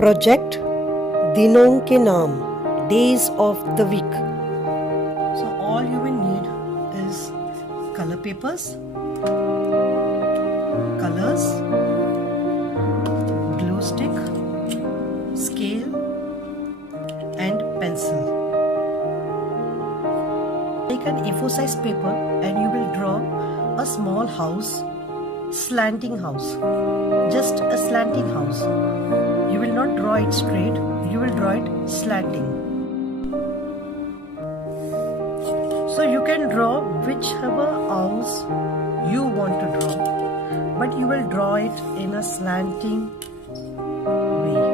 Project दिनों के नाम, days of the week. So all you will need is color papers, colors, glue stick, scale and pencil. Take an A4 size paper and you will draw a small house, slanting house, just a slanting house. You will not draw it straight, you will draw it slanting. So you can draw whichever house you want to draw, but you will draw it in a slanting way.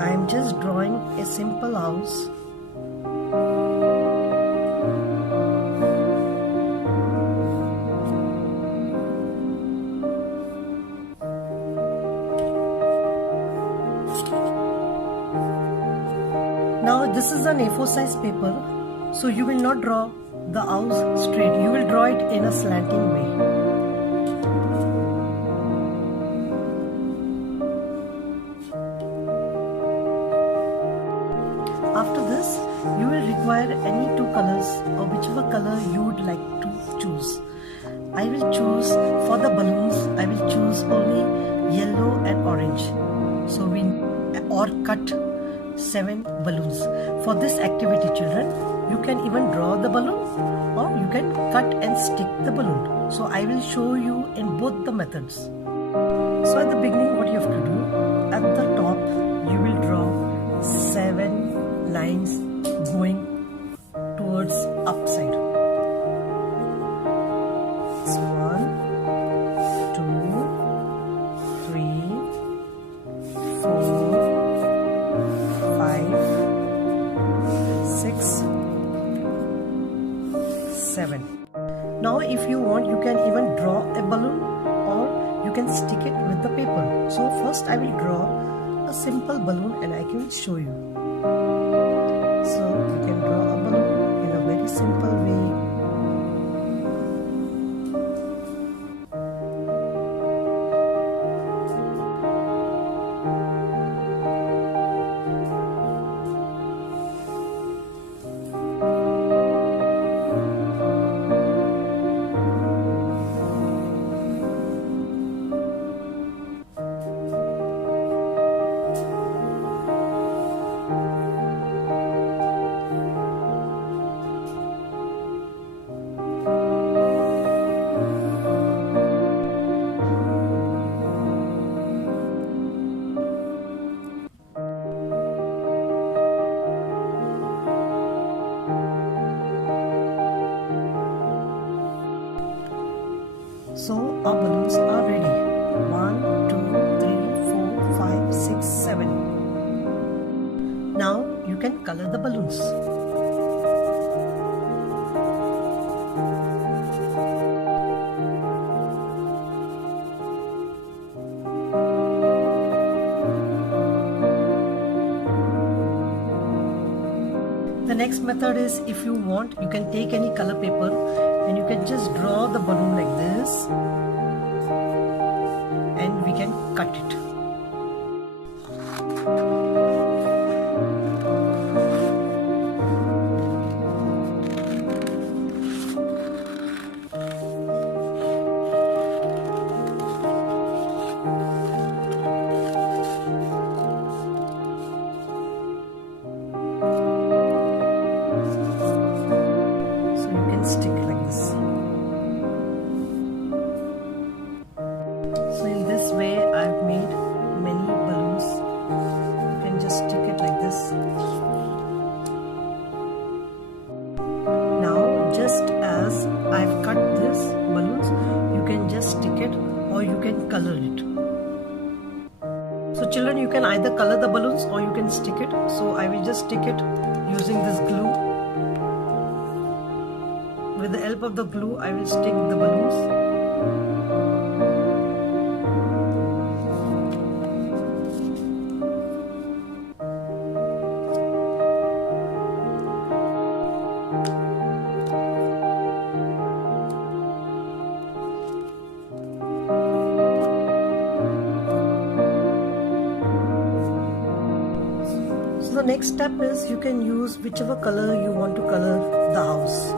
I am just drawing a simple house. Now this is an A4 size paper, so you will not draw the house straight, you will draw it in a slanting way. After this, you will require any two colors or whichever color you would like to choose. I will choose for the balloons, I will choose only yellow and orange. So we cut 7 balloons. For this activity, children, you can even draw the balloon or you can cut and stick the balloon. So I will show you in both the methods. So at the beginning, what you have to do, at the top you will draw 7 lines going towards upside. It's 1, 2, 3, 4, 5, 6, 7. Now if you want, you can even draw a balloon or you can stick it with the paper. So first I will draw a simple balloon and I can show you. So you can draw a balloon in a very simple way. So our balloons are ready. 1, 2, 3, 4, 5, 6, 7. Now you can color the balloons. The next method is, if you want, you can take any color paper and you can just draw the balloon like this and we can cut it. Stick like this. So in this way I've made many balloons. You can just stick it like this. Now just as I've cut this balloons, you can just stick it or you can color it. So children, you can either color the balloons or you can stick it. So I will just stick it using this glue. With the help of the glue, I will stick the balloons. the next step is you can use whichever color you want to color the house.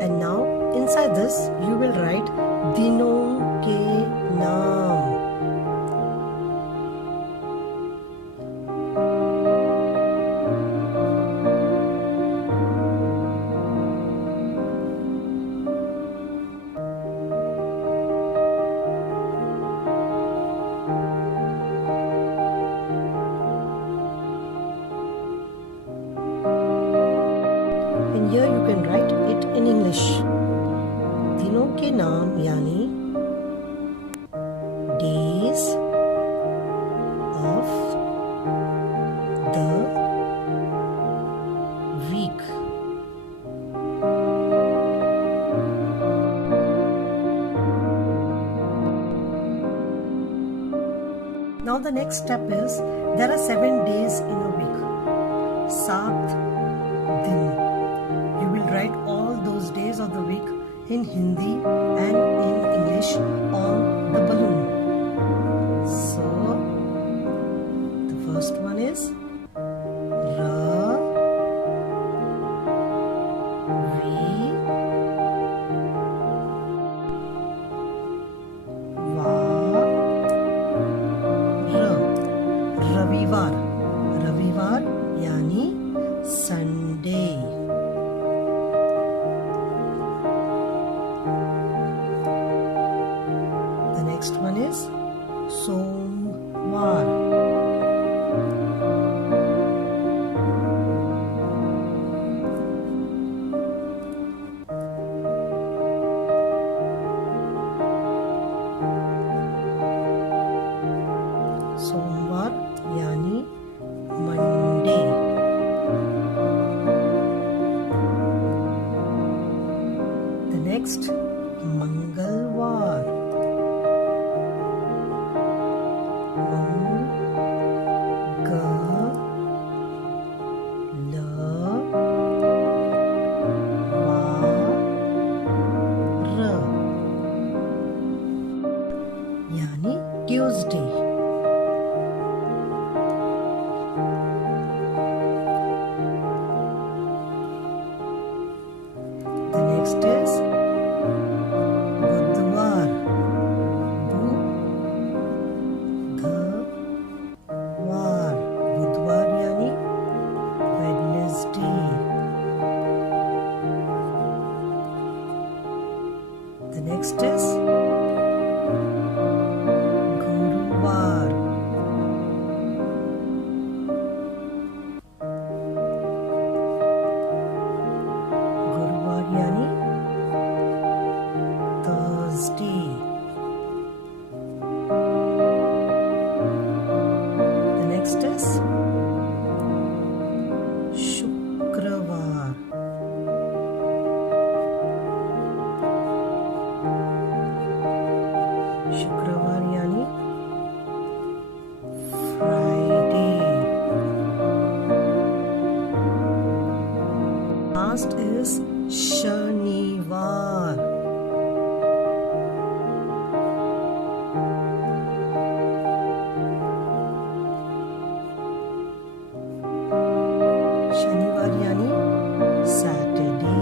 And now inside this you will write Dinon ke naam. And here you can write it in English. दिनों के नाम यानी days of the week. Now the next step is there are 7 days in a week. 7 दिन. You will write all those days of the week in Hindi and in English on the balloon. So the first one is Ra Vi Va Ra. Ravivar. Ravivar yani Sunday. The next one is Somvar. Somvar yani Monday. The next Mangalwar. यानी Tuesday. The next is Budhwar. Budhwar. Budhwar यानी Wednesday. The next is Guruvar. Guruvar yani Thursday. The next is Shukravar. शनिवार, शनिवार यानी Saturday.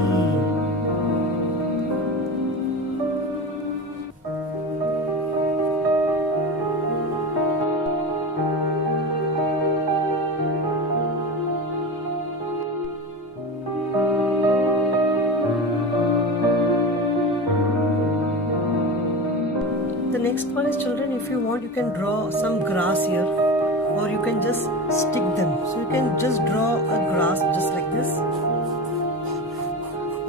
The next one is, children, if you want you can draw some grass here, or you can just stick them. So you can just draw a grass just like this,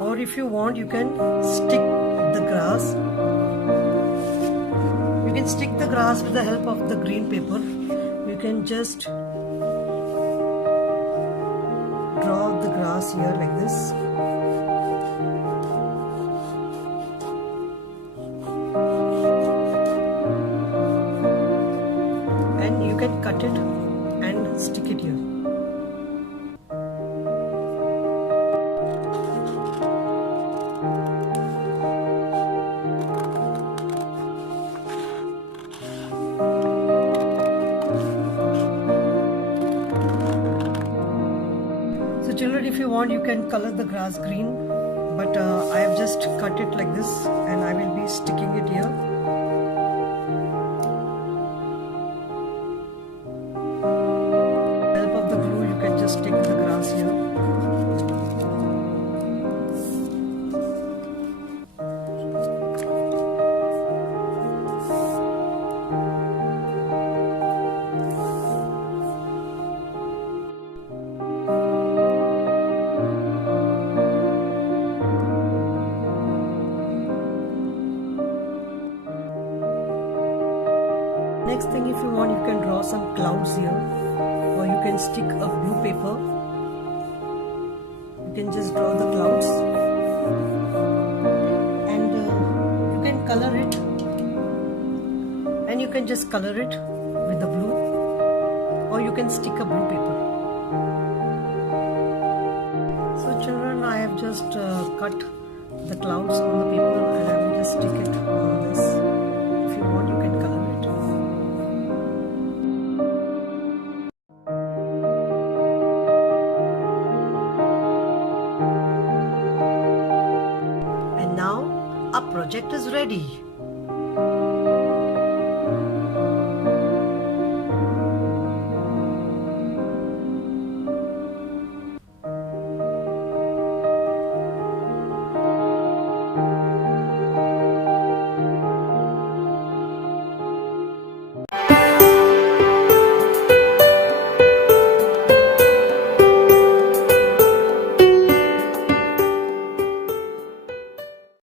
or if you want you can stick the grass. You can stick the grass with the help of the green paper. You can just draw the grass here like this. You can cut it and stick it here. So children, if you want you can color the grass green, but I have just cut it like this and I will be sticking it here. Stick the grass here. Next thing, if you want you can draw some clouds here, or you can stick a blue paper. You can just draw the clouds and you can color it, and you can just color it with the blue, or you can stick a blue paper. So children, I have just cut the clouds on the paper and I will just stick it on this. If you want you can color it. Now our project is ready.